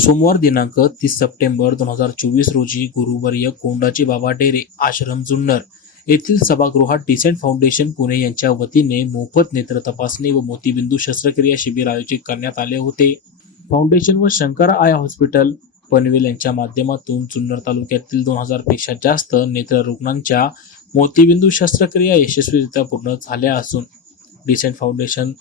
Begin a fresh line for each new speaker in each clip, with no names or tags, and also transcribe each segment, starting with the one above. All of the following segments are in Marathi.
सोमवार दिनांक तीस सप्टेंबर दोन हजार चोवीस रोजी गुरुवर्य कोंडाची बाबा डेरे आश्रम जुन्नर येथील सभागृहात डिसेंट फाउंडेशन पुणे यांच्या वतीने मोफत नेत्र तपासणी व मोतीबिंदू शस्त्रक्रिया शिबिर आयोजित करण्यात आले होते. फाउंडेशन व शंकर आय हॉस्पिटल पनवेल यांच्या माध्यमातून जुन्नर तालुक्यातील दोन हजारपेक्षा जास्त नेत्र रुग्णांच्या मोतीबिंदू शस्त्रक्रिया यशस्वीरित्या पूर्ण झाल्या असून डिसेंट फाउंडेशन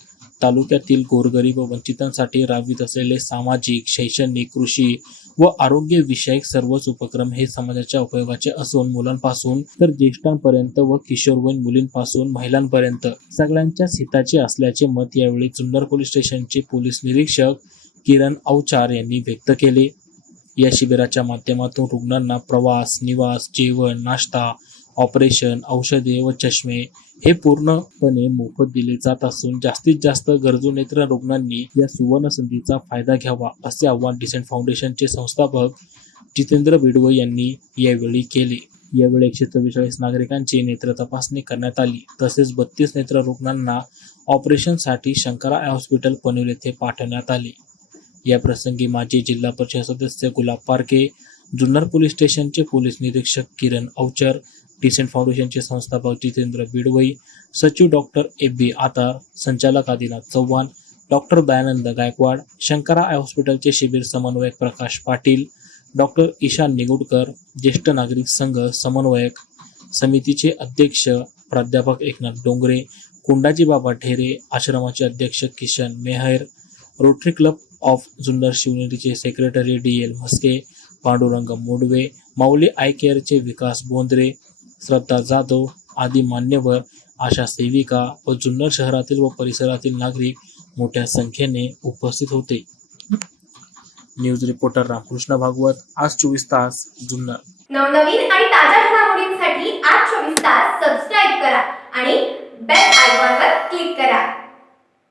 तालुक्यातील गोरगरीब व वंचितांसाठी राबवित असलेले सामाजिक शैक्षणिक कृषी व आरोग्य विषयक सर्वच उपक्रम हे समाजाच्या उपयोगाचे असून मुलांपासून तर ज्येष्ठांपर्यंत व किशोरवयीन मुलींपासून महिलांपर्यंत. सगळ्यांच्याच हिताचे असल्याचे मत यावेळी जुन्नर पोलीस स्टेशनचे पोलीस निरीक्षक किरण अवचार यांनी व्यक्त केले. या शिबिराच्या माध्यमातून रुग्णांना प्रवास निवास जेवण नाश्ता ऑपरेशन औषधे व चष्मे हे पूर्णपणे मोफत दिले जात असून जास्तीत जास्त गरजू नेत्र रुग्णांनी या सुवर्ण संधीचा फायदा घ्यावा असे आव्हान डिसेंट फाउंडेशनचे संस्थापक जितेंद्र बिडवे यांनी यावेळी केले. यावेळी एकशे चव्वेचाळीस नागरिकांची नेत्र तपासणी करण्यात आली. तसेच बत्तीस नेत्र रुग्णांना ऑपरेशनसाठी शंकरा हॉस्पिटल पनवेल येथे पाठवण्यात आले. या प्रसंगी माजी जिल्हा परिषद सदस्य गुलाब पारके जुन्नर पोलीस स्टेशनचे पोलीस निरीक्षक किरण अवचर डिसेंट फाउंडेशनचे संस्थापक जितेंद्र बिडवई सचिव डॉक्टर ए बी आतार संचालक आदिनाथ चव्हाण डॉक्टर दयानंद गायकवाड शंकरा आय हॉस्पिटलचे शिबिर समन्वयक प्रकाश पाटील डॉक्टर ईशान निगुडकर ज्येष्ठ नागरिक संघ समन्वयक समितीचे अध्यक्ष प्राध्यापक एकनाथ डोंगरे कुंडाजी बाबा ठेरे आश्रमाचे अध्यक्ष Kishan Mehar Rotary Club of Junnar शिवनेरीचे secretary D L Mhaske Pandurang Modve Mauli eye केअरचे Vikas Bondre Shraddha Jadhav आदी मान्यवर आशा सेविका व जुन्नर शहरातील व परिसरातील नागरिक मोठ्या संख्येने उपस्थित होते. न्यूज रिपोर्टर रामकृष्ण भागवत आज चोवीस तास जुन्नर.
नवनवीन आणि ताज्या घडामोडींसाठी आज चोवीस तास सबस्क्राईब करा आणि